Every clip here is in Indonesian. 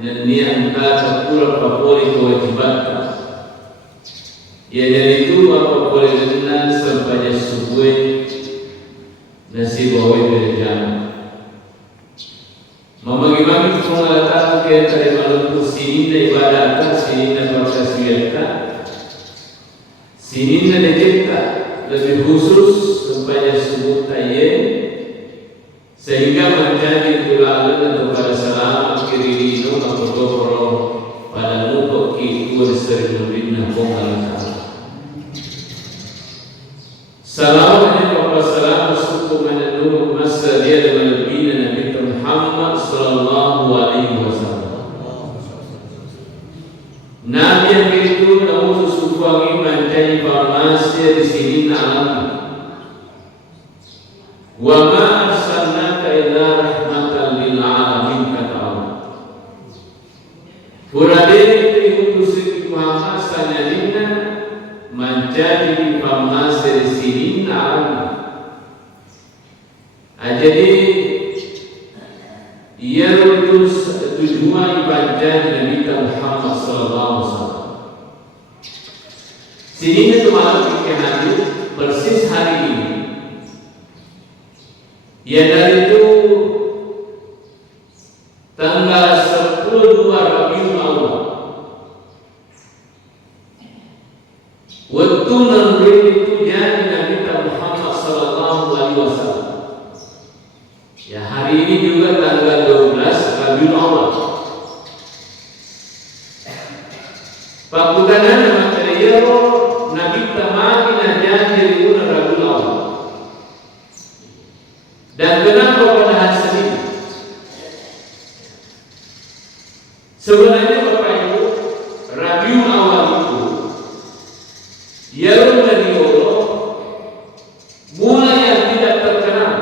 niat terpulang papoli kewajiban. Ya dari itu apa boleh dengan sempanya subuh nasi bawai dari jam. Memagi-magi pengalaman kita dari malam sini ibadah sini proses kita sini kita lebih khusus sempanya subuh tayyib sehingga menjadi tuladan kepada salam kiri dino atau dobro pada muka itu sering membina pengalaman. Salam alaikum wassalam syukur menanur masa dia dengan bina Nabi Muhammad sallallahu alaihi wasallam. Nabi yang itu namun susuangi menjadi farmasi di sini alam. Wa ma arsalnaka illa rahmatan lil alamin kata Allah. Kurade itu utus Muhammad sanadina menjadi farmasi di sini alam. Jadi ia utus tujuan ibadah Nabi Muhammad sallallahu alaihi wasallam. Sini itu malam kita hadir persis hari ini. Ya dari itu tanggal 10 Rabiul Awal. Waktu nanti itu jadi Nabi Muhammad sallallahu alaihi wasallam. Ya hari ini juga tanggal 12 Rabiul Awal. Pakutana nama kalian Nabi tamaki jadi di Rabiul Awal. Dan kenapa pada hari Senin? Sebenarnya Bapak Ibu, Rabiul Awal itu yang dari Allah mulai yang tidak terkenal.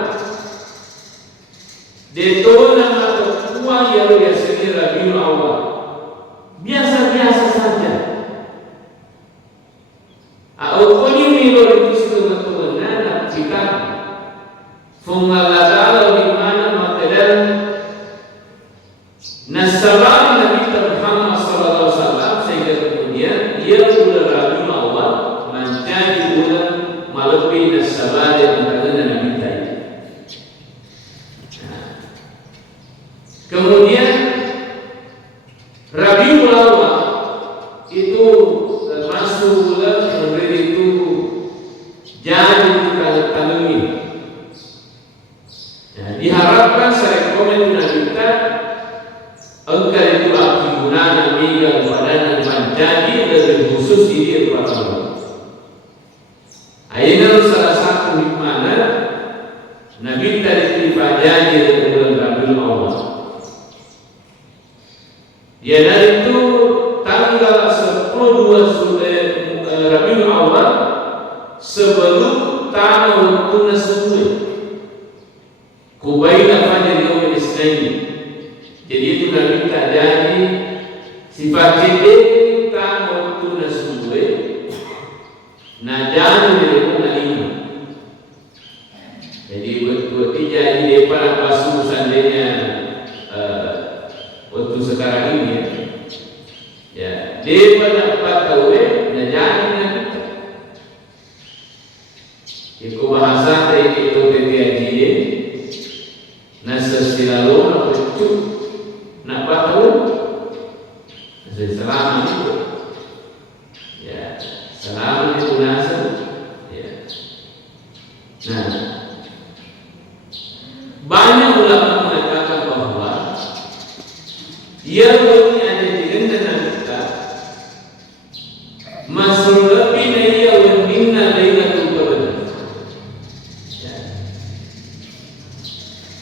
Detona nama yang biasanya Rabiul Awal biasa-biasa saja. Aku ini loh itu sebetulnya nak jika Fungalala di mana material nasabah Nabi Muhammad sallallahu alaihi wasallam sehingga kemudian ia bulan Rabiul Awal menjadi bulan melebihi nasabah yang berada Nabi tadi. Kemudian Rabiul Awal itu termasuk bulan memberi itu jadi kalami. Diharapkan saya komen kita engkau itu akibunana mega badan menjadi lebih khusus ini pertama. Ayeuna salah satu hikmahna Nabi tadi dipajari di bulan Rabiul Awal. Ya dari itu tanggal 10 Rabiul Awal sebelum tanggal waktu subuh. Kubaila fajr yaum al-Isnin. Jadi itu Nabi jadi sifat kita waktu subuh. Najan dari ini. Jadi waktu jadi depan pasu seandainya waktu sekarang ini ya. Depan apa tahu najan Nabi. Iku bahasa dari itu dia nasa silalu nak bercu nak tahu nasa selama itu ya selama itu nasa ya. Nah banyak ulama mengatakan bahwa ia punya ada di dengan kita masuk lebih dari yang minna lailatul qadar.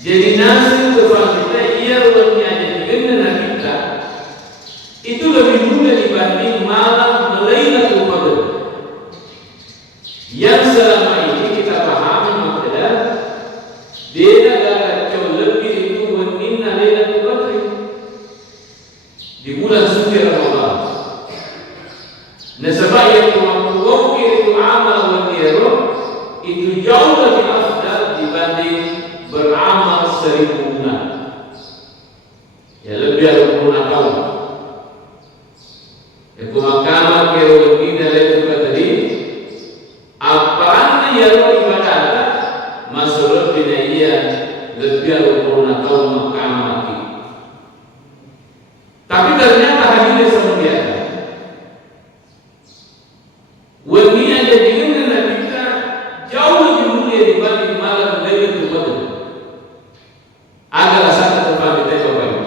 Jadi nasib kepada kita ia ruangnya ada dengan kita itu lebih mudah dibanding malam Lailatul Qadar yang selama ini kita pahami adalah dia adalah jauh lebih itu meninna Lailatul Qadar di bulan suci Ramadan. Nasabah yang mampu itu amal waniro itu jauh lebih afdal dibanding beramal 1000 bulan. Ya lebih dari 10 tahun. Tapi ternyata hadirin semuanya wengi yang jadi dengan Nabi kita jauh lebih mulia dibanding malam Lailatul Qadar. Adalah satu tempat kita Bapak Ibu.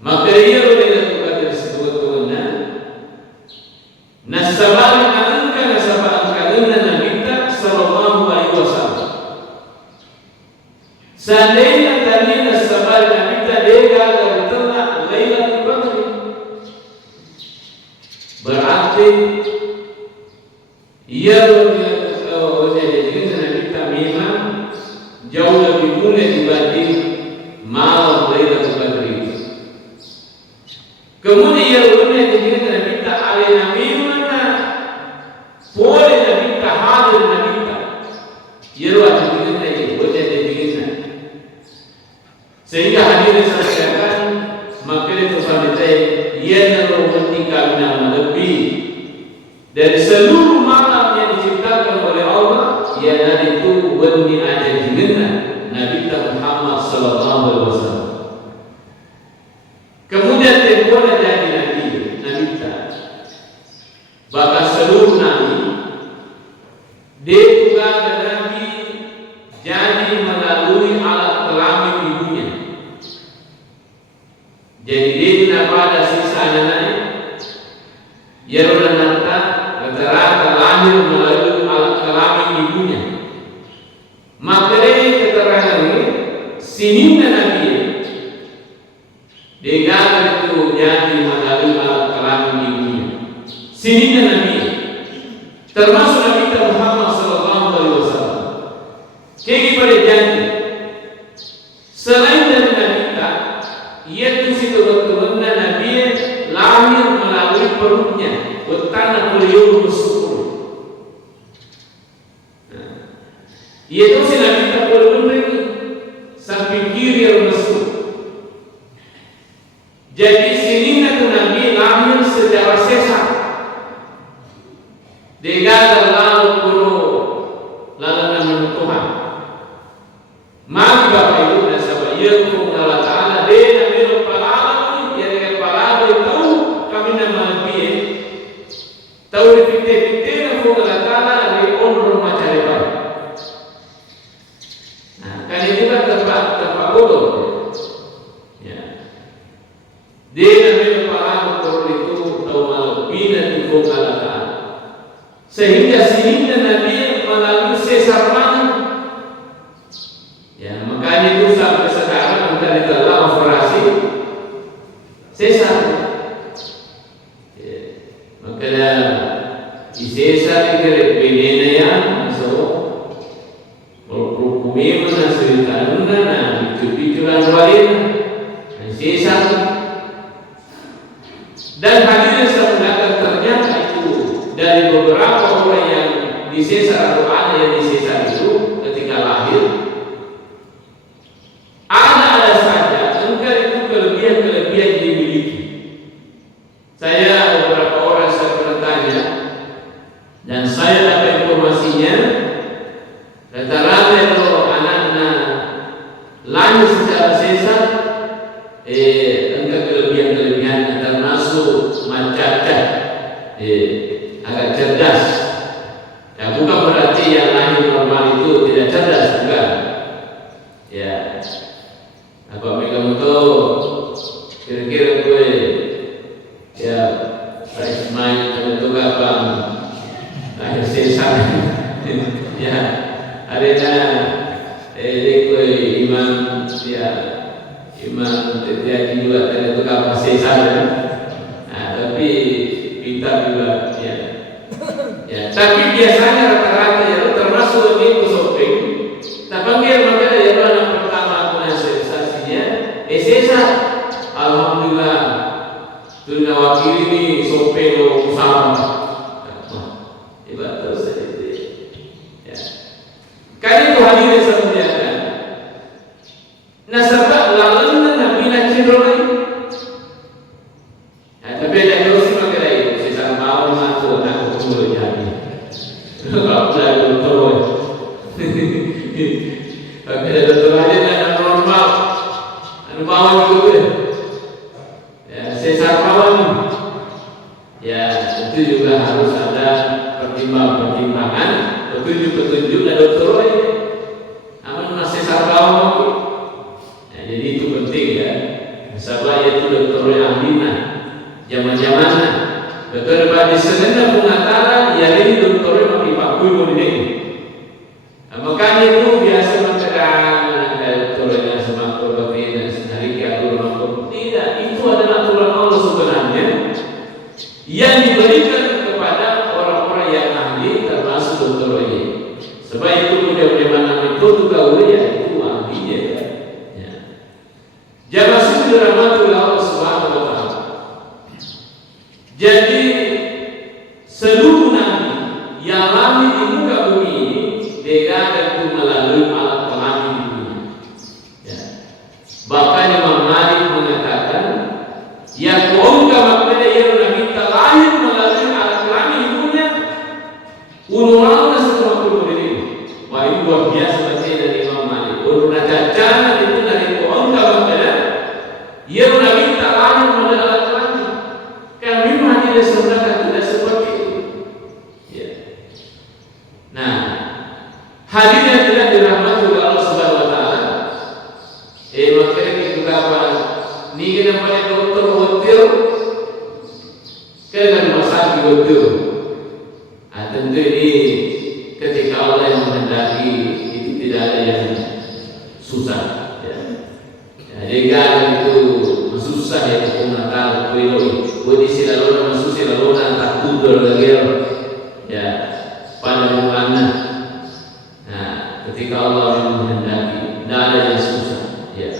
Maka ia Lailatul Qadar sebetulnya nasabah kanunna Nabi kita sallallahu alaihi wasallam. Seandainya tadi nasabah Nabi kita dega tertera Lailatul Qadar, berarti ia jadi Nabi kita memang jauh lebih mulia dibanding malam Lailatul Qadar itu. Kemudian ia jadi Nabi kita alina mana boleh Nabi kita hadir Nabi kita. Ia jadi Nabi boleh jadi sehingga hadirin sekalian maka itu sampai ia menikah lebih dari seluruh malam yang diciptakan oleh Allah, ia itu wani ada jinna Nabi Muhammad sallallahu alaihi wasallam. Kemudian tempoh jadi Nabi kita. Bahkan seluruh Nabi dia juga Nabi jadi melalui alat kelamin ibunya. Jadi dia tidak pada sisanya naik. Ia rata-rata lahir melalui alat kelamin ibunya. Maka dari keterangan ini sinina Nabi dia itu jadi melalui alat kelamin ibunya. Sinina Nabi termasuk Nabi Muhammad sallallahu alaihi wasallam. Kayak pada janji selain dari Nabi kita, ia itu situ betul-betul Nabi lahir melalui perutnya. Tanah beliau bersyukur. Ia itu si Nabi tak boleh sampai kiri yang masuk. Jadi sini tu Nabi lahir secara sesar. Dia lalu puru lalu nama Tuhan. Maka Bapak Ibu dan sahabat ia pun Allah Taala dia Nabi Rabbul ia dengan para tahu kami nama Nabi. Tahu dipikir-pikir yang Allah Ta'ala dari orang macam apa. Nah, kan itu kan tempat bodoh. Ya. Dia Nabi Muhammad itu tahu malu bina di Allah Ta'ala. Sehingga sini Nabi melalui sesar mana. Ya, makanya itu sampai sekarang kita ditelah operasi sesar. Makanya isesa dikira penena ya so berhubungi mana cerita nuna itu pikiran lain isesa dan hadirin sebenarnya ternyata itu dari beberapa orang yang disesa atau ada yang disesa itu ketika lahir ada saja engkau itu kelebihan dimiliki. Saya beberapa orang saya pernah tanya dan saya dapat informasinya rata-rata itu anak-anak lahir secara sesar enggak kelebihan termasuk cacat agak cerdas ya, bukan berarti yang lahir normal itu tidak cerdas, bukan ya. Apa mereka itu kira-kira gue ya saya main untuk apa lahir sesar ya adanya iman ya iman terjadi juga untuk apa sesar ya. Nah, tapi kita juga ya tapi biasanya rata-rata ya termasuk ini shopping tak panggil makanya ya anak pertama punya sensasinya sesar alhamdulillah dunia wakil ini shopping sama ibadah saja ya. Kali itu hadirin semuanya nasabah lalu Nabi Najirullah tapi ada dosa makanya itu sesar mau masuk aku boleh jadi kalau dah betul tapi ada betul aja dan normal anu bawah juga harus ada pertimbangan, petunjuk dan dokter ini. Aman masih sarbawa. Nah, jadi itu penting ya. Sablah itu dokter ahlinya, zaman-zamannya. Dokter pada sebenarnya mengatakan ya ini dokter yang dipakui ini. Makanya itu biasa mengatakan dokter yang semangkuk batin dan senari kiatur mangkuk. Tidak, itu adalah aturan Allah sebenarnya yang diberikan kepada orang-orang yang ahli termasuk dokter ini. Sebab itu bagaimana itu juga ya itu ahlinya ya. Jangan sudah dirahmati Allah Subhanahu wa taala. Jadi seluruh nabi yang lahir di muka bumi ini diadakan melalui alat kelamin di dunia. Ya. Bahkan Imam Malik mengatakan, yang keungkap kepada yang nabi terlahir melalui alat kelamin di dunia, ulama setelah ini. Wah ini luar biasa baca dari Imam Malik. Ulama cacat itu dari keungkap kepada yang nabi terlahir melalui alat kelamin. Kami tidak sebenarnya tidak seperti itu. Ya. Nah, hadir yang tidak dirahmati oleh Allah Subhanahu wa taala. Makanya kita kapan ni kena pada dokter hotel kena rumah sakit hotel. Tentu ini ketika Allah yang menghendaki itu tidak ada yang susah. Ya. Jadi itu susah ya pengatal kuiloi. Kondisi lalu masuk lalu tak tudur lagi ya pada mana. Nah, ketika Allah yang menghendaki, tidak ada yang susah. Ya.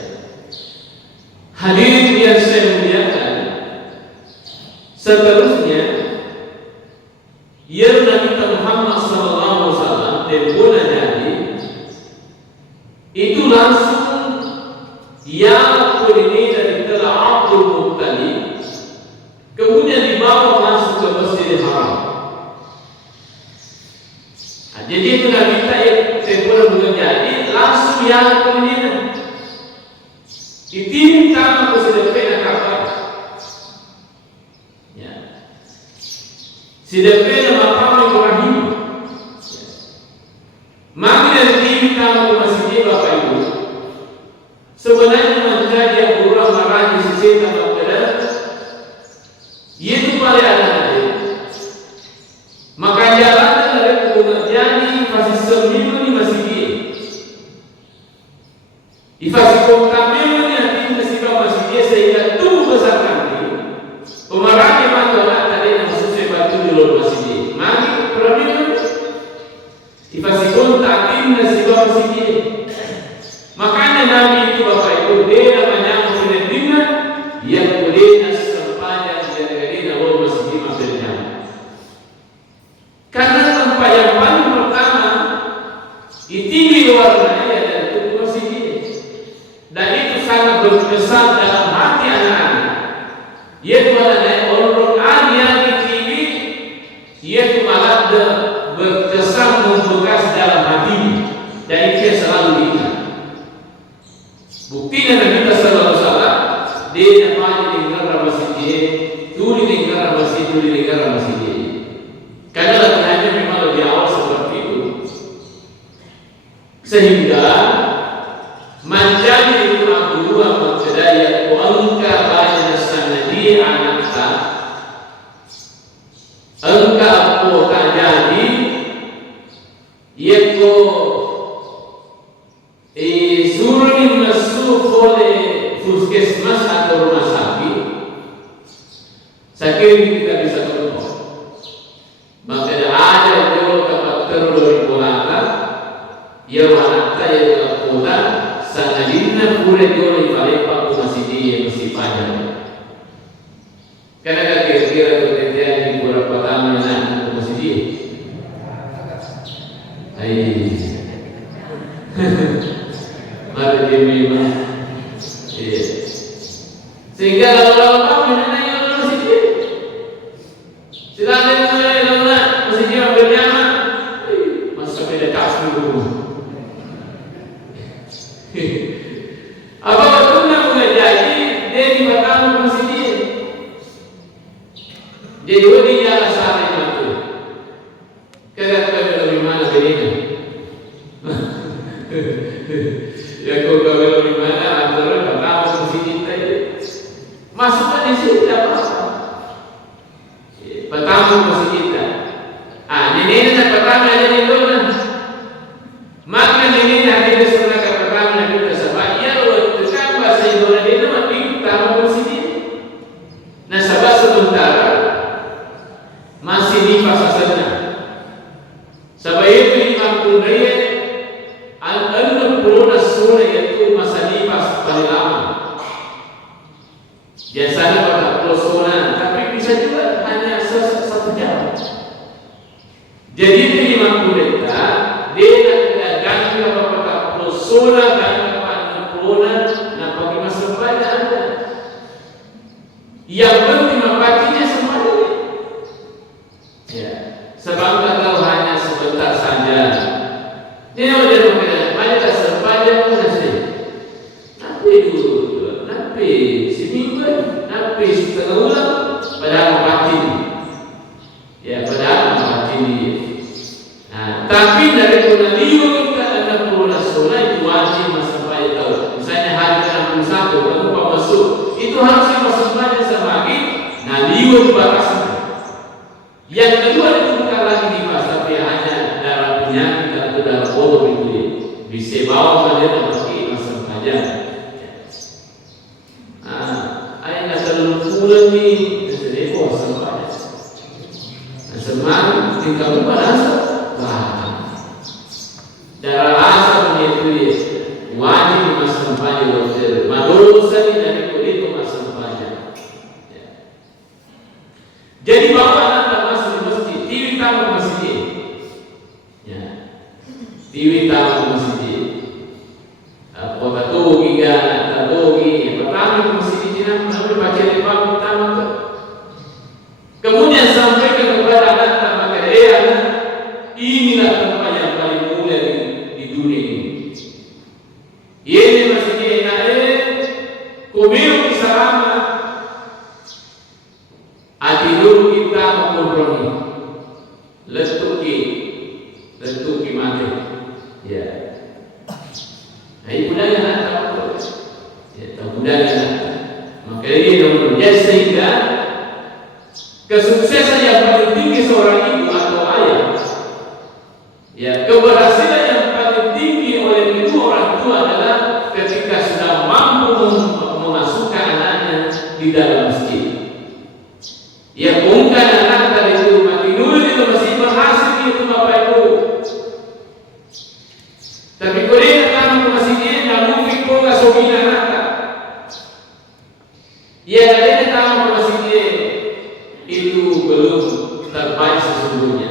Hadirin yang saya muliakan, seterusnya, ya Nabi Muhammad SAW tempohnya jadi itu langsung yang ini dari telah Abdul Muttalib, kemudian dibawa masuk ke Masjidil Haram. Nah, jadi itu Nabi tempohnya belum jadi langsung yang kemudian ditimpa ke sedepena kapal. Ya. Sedepena makam Ibrahim. Ya. Maka ditimpa ke masjid Bapak Ibu. Sebenarnya menjadi yang kurang marah di sisi tambahan. Itu paling ada. Maka jalan dari menjadi fasih sembilan di masjid. Di fasih kami sehingga tubuh besar nanti pemerintah mengatakan tadi yang sesuai batu di luar masjid. Mari perhatikan dipastikan takim nasi masjid. Makanya Nabi itu Bapak Ibu dia namanya Muhammad yang boleh sepanjang jalan luar masjid maksudnya. Karena tempat yang paling pertama itu di luar raya dan tubuh masjid. Dan itu sangat berkesan dalam hati anak-anak. Yaitu adalah orang-orang yang dikiri, yaitu malah berkesan membekas dalam hati. Dan itu selalu diingat. Buktinya Nabi Sallallahu Alaihi Wasallam dia namanya di negara masjid, tuli di negara masjid. Karena latihannya memang lebih awal seperti itu, sehingga menjadi itu dua maksudnya engkau banyak sanadi anakta engkau tak jadi yaitu suruh masuk oleh puskesmas atau rumah sakit. Sakit kita bisa ketemu. Maka ada juga tempat terlalu berbolak yang anakta yang kota sanadina pura joli paling pak masih dia masih panjang. Karena kira-kira terjadi di beberapa taman yang masih dia. Mari dia memang. Sehingga lama-lama menanya masih dia. Silakan masih dia bernyaman. Masuk ke dekat dulu. Apa betulnya menjadi dia di pertama masjid. Jadi dia salah Kira-kira dari mana ini? Ya kau kawin dari mana? Antara pertama masih kita itu masukkan di sini tidak apa-apa. Pertama masih kita. Nenek yang pertama ada di mana? Maka nenek hadir setelah pertama kita sebab ia tekan bahasa Indonesia mati pertama masih ini. Nah sebab sementara masih di fase senang. Sebab itu Imam Qurraya al-60 surah yaitu masa di fase paling lama. Biasanya 40 surah, tapi bisa juga hanya 1 jam. Jadi itu Imam Qurraya dia nak ganti apa 40 surah dan 40 nak bagi masa banyak ada. Yang penting mempatinya semuanya. Ya, sebab kalau hanya sebentar saja. Dia udah banyak sepanjang masih. Nabi dulu, nabi seminggu, nabi setengah bulan, padahal mempati. Ya, padahal mempati. Nah, tapi dari penaliu kita ada pelunas surah itu wajib sampai tahu. Misalnya hari 61 kamu masuk, itu harusnya masuk banyak semagi. Nah, liu dibatasi. Yang kedua itu bukan lagi dibahas, tapi hanya dalam penyakit atau dalam bodoh itu bisa bawa saja dan pergi masa panjang. Ayat nggak terlalu pulang nih, jadi puasa banyak. Semangat tinggal berasa. Darah asam itu wajib masa panjang waktu. Madosa dari kulit masa panjang. Jadi bapak tamu masjid, ya, tiwi tamu masjid, kota togi kan, togi, pertama masjid Cina, sampai baca lima pertama tu. Kemudian sampaikan kepada anak maka anak, inilah tempat yang paling mulia di dunia ini. Ini masjid kumil kisarama, ati dulu kita memkompromi. Letuki mati. Ya. Nah, ini budaya nak tahu. Ya, tahu budaya nak. Maka ini nomornya sehingga kesuksesan yang paling tinggi seorang ibu atau ayah, ya, keberhasilan yang paling tinggi oleh ibu orang tua adalah ketika sudah mampu memasukkan anaknya di dalam masjid. Ya, bukan anak dari itu mati dulu itu masih berhasil itu Bapak Ibu. Tapi kalau dia datang ke masjidnya, namun fikir nggak sobina anak. Ya, dia datang ke masjidnya itu belum terbaik sesungguhnya.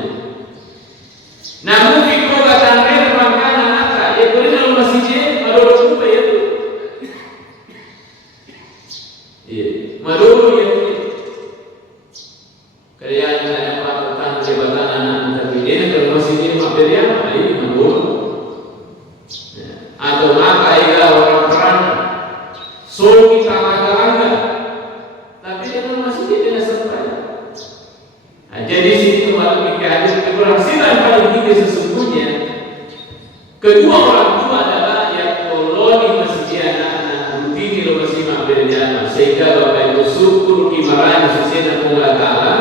Namun fikir nggak tanggal makan anak. Ya, kalau dalam masjidnya baru lupa itu. Iya, baru itu. Kerjaan ada patutan jabatan anak tapi dia kalau masih dia material ini menurun atau maka ia orang perang suruh kita agak tapi dia masih dia tidak sampai. Jadi situ kalau kita keberhasilan paling tinggi sesungguhnya kedua orang tua adalah yang koloni masih anak-anak rutin lo masih material sehingga Bapak Ibu syukur kimaranya sesena Allah Ta'ala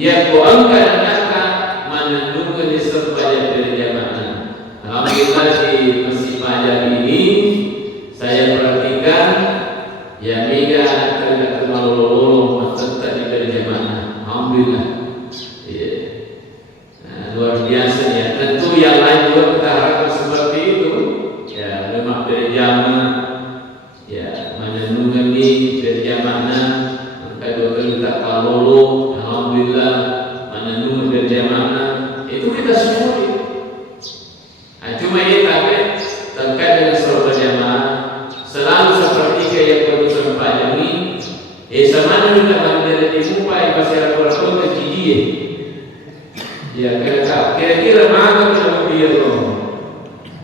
yang kau angkat anak menentukan serta berjamaah. Alhamdulillah di Masjid Pajak ini saya perhatikan ya mega tidak terlalu tetap di berjamaah. Alhamdulillah. Ya. Nah, luar biasa ya. Tentu yang lain juga kita harapkan seperti itu. Ya, memang berjamaah. Ya, menentukan di berjamaah. Maka dua kali tak kalau alhamdulillah menenun berjamaah itu kita syukuri. Cuma ini terkait dengan sholat berjamaah selalu seperti yang berusaha panjang ini. Sama kita menjadi jumpai pasal peraturan kejadian. Ya kira-kira mana kita biar loh.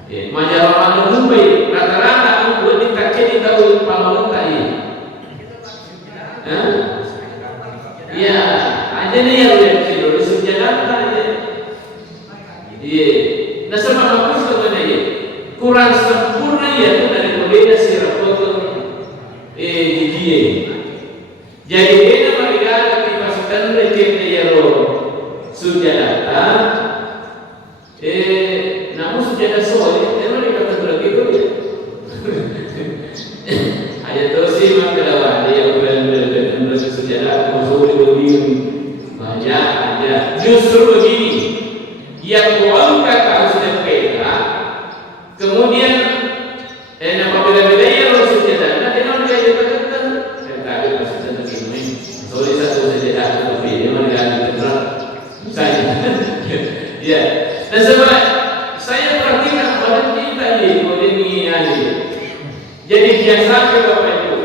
Majalah mana jumpai rata-rata buat ditakeni tahu pahlawan tadi. Ya, aja nih yang lihat sih, sejarah tadi. Nah sama aku sebenarnya kurang sempurna ya itu dari berbeda si rapotong di dia. Jadi beda mereka dipasangkan recep ya lo sudah datang. Namun sudah ada soal, emang dikatakan berarti itu ya. Ayat dosi maka lawan dia benar-benar sejarah konsul begini banyak aja. Justru begini, yang orang kata sudah beda, kemudian apabila beda ya lo sejarah, nanti orang dia katakan, saya tahu maksudnya begini. Soalnya satu sejarah itu berbeda, mereka benar saya, ya. Dan sebab saya perhatikan pada kita ini ada. Jadi biasa Bapak Ibu,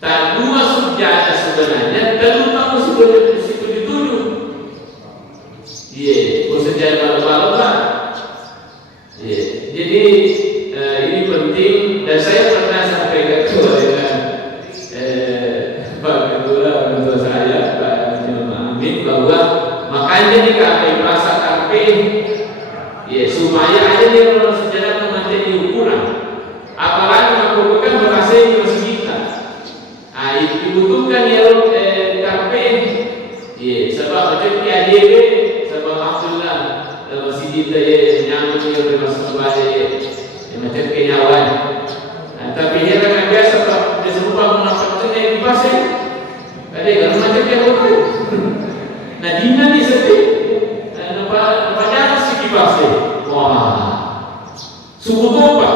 tak dua sujadah sebenarnya, dan tahu sebenarnya di situ dituduh. Sejarah malu-malu kan. Jadi ini penting dan saya pernah sampaikan kepada Pak Ketua orang tua saya Pak Amin bahwa makanya di KP merasa KP supaya ada dia orang sejarah memateni ukuran apalagi melakukan berhasil di masjid kita dibutuhkan ya KP sebab macam PADB sebab Alhamdulillah masjid kita nyambung dengan masjid macam kenyawan tapi dia kan biasa dia serupa menafsirkan yang dipasang ada yang macam yang betul nah dina ni sedih nampak jangan sikit pasang wah suku topa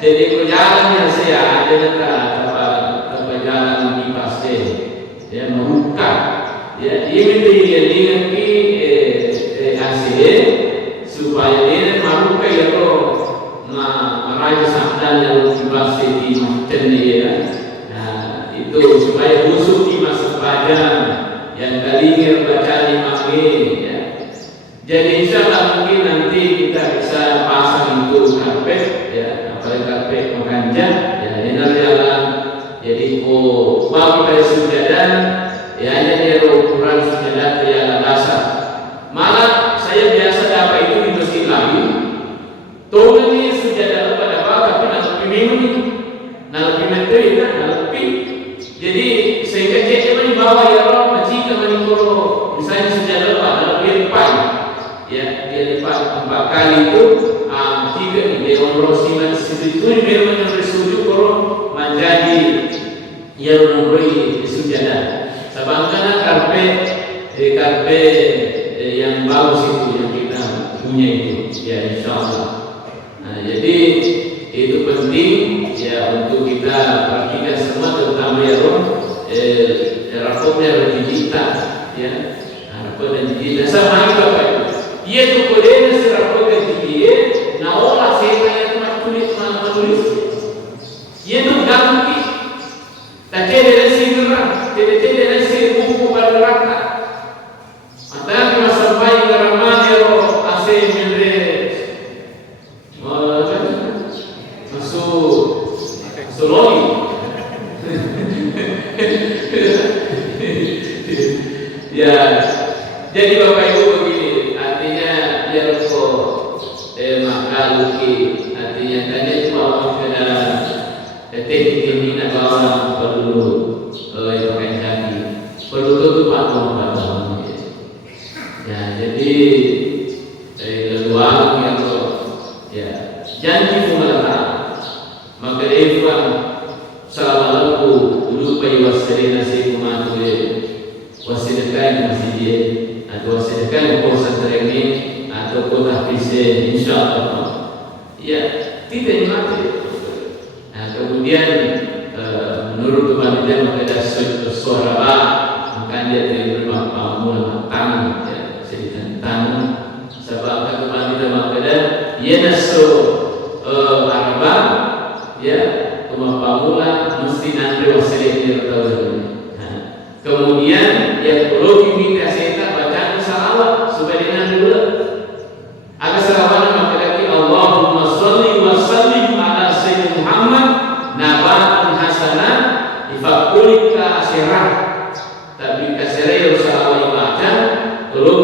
jadi perjalanan yang saya ada tanpa jalan di pasang ya membuka ya dia minta dia dengan hasil supaya dia membuka ya roh meraih sabdan yang di pasang di macam ya itu supaya busuk di masa sepanjang yang kalinya baca di maghrib ya. Jadi insyaallah mungkin nanti kita bisa pasang itu karpet ya, apalagi karpet menganjak ya ini adalah jadi bagi pada sujadah ya hanya dia ukuran sujadah ya dasar. Malah saya biasa dapat itu di masjid lain. Tuh ini sujadah pada bawah tapi nak lebih minum nak lebih menteri kan nak lebih jadi sehingga dia memang bawa ya Allah jika meninggal misalnya sudah lepas lebih lipat ya dia lipat 4 kali itu jika dia orang situ memang bersujud kalau menjadi yang memberi sujadah sebangkana karpet yang bagus itu yang kita punya itu ya insyaallah jadi itu penting ya untuk kita perhatikan semua terutama ya roh rapotnya digital ya rapotnya digital sama itu apa itu dia tu boleh nasi rapotnya digital na olah saya yang menulis dia tu ganti tak ada nasi gerak tidak nasi buku bergerak antara masa baik geraman ya roh asing mendre Soloi ya jadi Bapak Ibu begini artinya biar makaluki artinya tadi cuma orang kena teknik ini nak orang perlu pakai kaki perlu tutup patung ya jadi luang yang ya janji kumala maka Evan salaku lupa iwasalina si kumatu wasilakan masjid atau wasilakan kursus training atau kota PC insyaallah ya tidak mati kemudian menurut panitia maka ada suara maka dia terima pamul matang ya sedikit tangan sebab panitia maka ada ia naso arba ya rumah pamula mesti nanti wasilah tahu. Kemudian yang perlu diminta saya bacaan salawat supaya dia dulu. Agar salawat maka lagi Allahumma shalli wa sallim ala sayyidina Muhammad nabatan hasanah ifaqulika asyirah. Tapi kasirah salawat baca perlu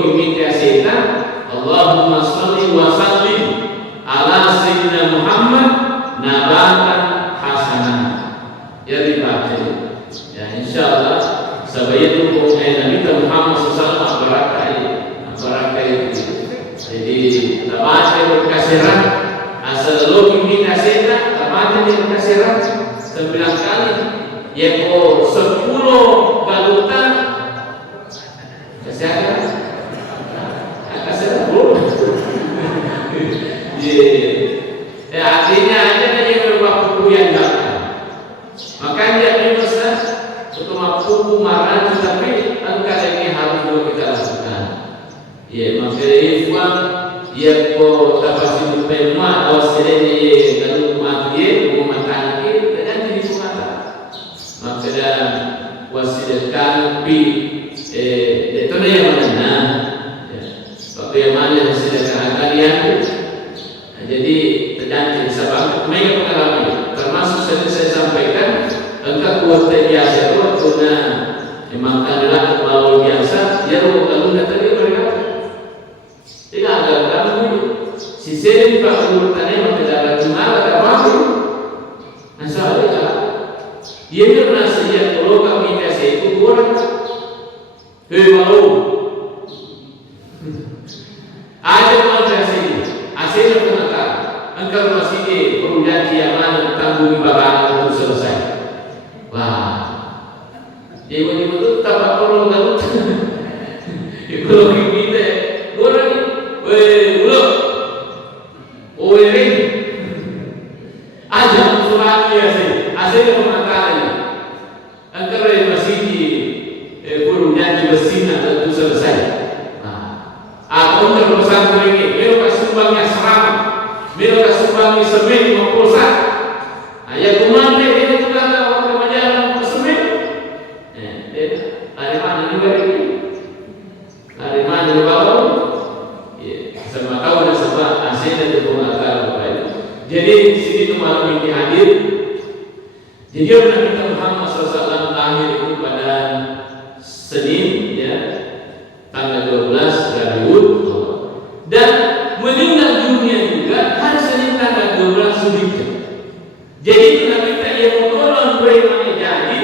tabate berkasiran asal lo kimi kaseta tabate berkasiran 9 kali ya ko 10 galuta kasiran kasiran bro ya artinya ada yang berupa buku yang makanya ini Ustaz untuk mampu marah tetapi angka ini harus juga kita lakukan. Ya makanya ikhwan ya ko tapasi pemma awasirene ye dalu mati ye makan ye dan jadi sumata. Makanya wasilakan pi itu yang mana? Bagaimana silakan kalian? Jadi terjadi sebab mereka mengalami termasuk saya sampaikan engkau kuat biasa waktu memang adalah kalau biasa dia kalau tadi mereka tidak ada kamu si sering pak urutannya maka tidak cuma ada apa nah soalnya dia pernah sejak kalau kami kasih itu kurang mau ada mau kasih hasilnya penata engkau masih perlu janji yang mana tanggung barang untuk selesai. Wah, jadi waktu itu tak perlu galut. Kalau kita, orang ni, ulo, ring, ada surat asal pemakaran. Angkara masih di perlu janji bersina untuk selesai. Aku terpesan ini, mereka sumbangnya seram, mereka sumbangnya semen mempulsa. Ayah kumande ini juga waktu majalah semen. Dari mana juga ini? Dari mana juga? Semua tahu dan semua hasilnya itu pengetahuan baik. Jadi sini itu malam ini hadir. Jadi Nabi Muhammad SAW lahir itu pada Senin, ya, tanggal 12 Rabiul dan meninggal dunia juga hari Senin tanggal 12 Zulhijjah. Jadi Nabi yang tolong boleh jadi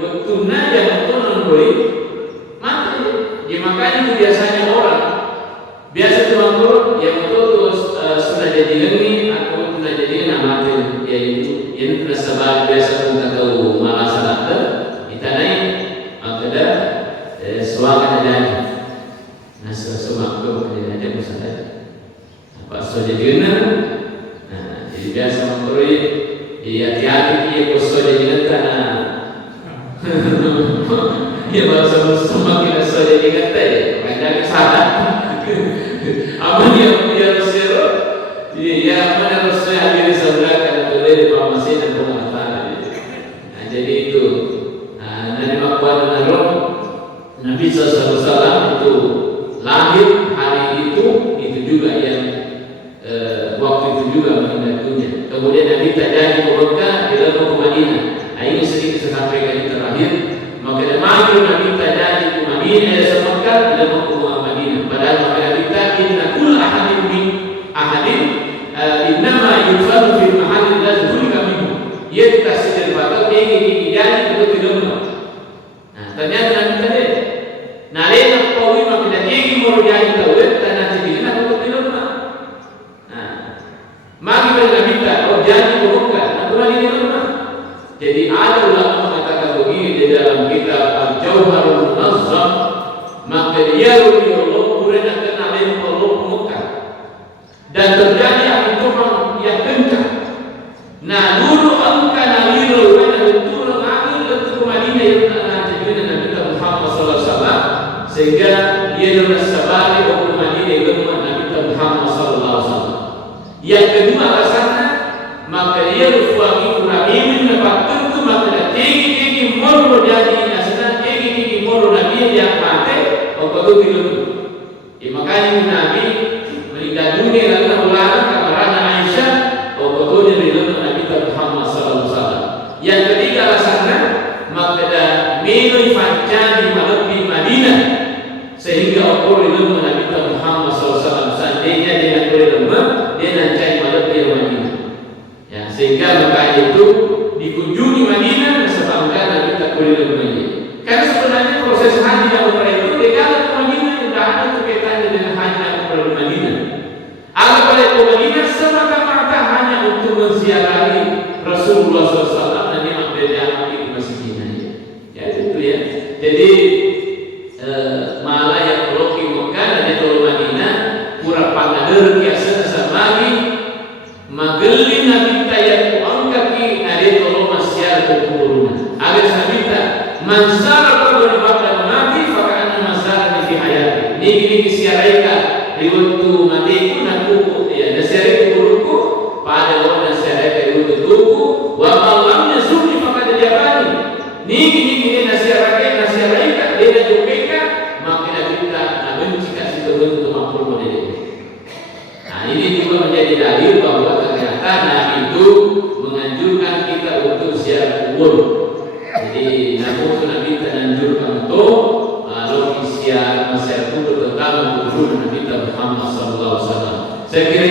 waktu nanya tolong boleh mati. Ya makanya itu biasanya orang biasa tuan turun yang terus sudah jadi lengi atau sudah jadi mati. Ya itu yang sebab biasa kita tahu malah salah kita naik ada suara jadi. Nah semua itu ada masalah. Apa saja dia jadi biasa menturut iya hati-hati dia kosong jadi kata ya bahasa semua kita kosong jadi kata jangan salah apa dia berseru ya mana Rasulullah hadir saudara kalau boleh di bawah masjid dan pengetahuan jadi itu Nabi Muhammad Nabi SAW itu lahir hari itu juga yang waktu itu juga meninggal dunia. Kemudian Nabi terjadi ke Mekah, dia lalu ke Madinah. Ini sedikit saya sampaikan yang terakhir. Maka Nabi terjadi ke Madinah, dia Mekah, dia lalu ke Madinah. Padahal maka Nabi tadi nakul ahadin min ahadin innama yufadu fil mahadin lazim kami. Ia kita sedang batal ini jadi betul tidak. Nah ternyata Nabi tadi. Nalena pawi maka jadi mau jadi tahu dan nanti dia nak betul tidak. Mari kita minta, jadi bukan, aturan ini rumah. Jadi ada ulama mengatakan begini di dalam kitab Al-Jauharul Munazzam, maka dia Allah boleh nak kenal ilmu Allah Mekah. Dan terjadi aturan yang kencang. Nah dulu angka naliru pada betul ngambil betul Madinah yang nanti juga Nabi Muhammad SAW sehingga dia adalah sabari waktu Madinah yang Nabi Muhammad SAW. Yang kedua alasannya maka dia bersuami Ibrahim dapat tentu maka tinggi moro jadi asal tinggi moro Nabi yang mati waktu itu dulu. Makanya Nabi meninggal dunia lalu ulama kabarana Aisyah waktu itu dia Nabi Muhammad SAW. Yang ketiga alasannya maka ada minum fancani malam di Madinah sehingga okor itu Nabi Muhammad SAW seandainya dengan ulama dia nak cari malam dia Madinah. Ya, sehingga maka itu dikunjungi Madinah sebabkan Nabi tak boleh ke Madinah. Karena sebenarnya proses haji dan umrah itu legal ke Madinah tidak ada kaitannya dengan haji dan umrah di Madinah. Rasulullah SAW nanti mampir di masjid ya itu ya. Jadi malah yang Roki Mekah dan Tolu Madinah kurang pangader biasa samagi magelin nabi tayat angkat ki ade Tolu masyar keturunan. Ada sabita mansara berbagi mati fakana masara di hayat. Niki siaraika riwayat mati itu naku ya dasari kuruku pada orang siaraika riwayat tuku wa malamnya suri fakana jabani. Niki nasiaraika dia jupeka makna kita benci kasih terbentuk makhluk model. Nah ini juga menjadi dalil bahwa ternyata Nabi itu menganjurkan kita untuk ziarah kubur. Jadi Nabi menganjurkan untuk ziarah kubur terutama kubur Nabi Muhammad SAW. Saya kira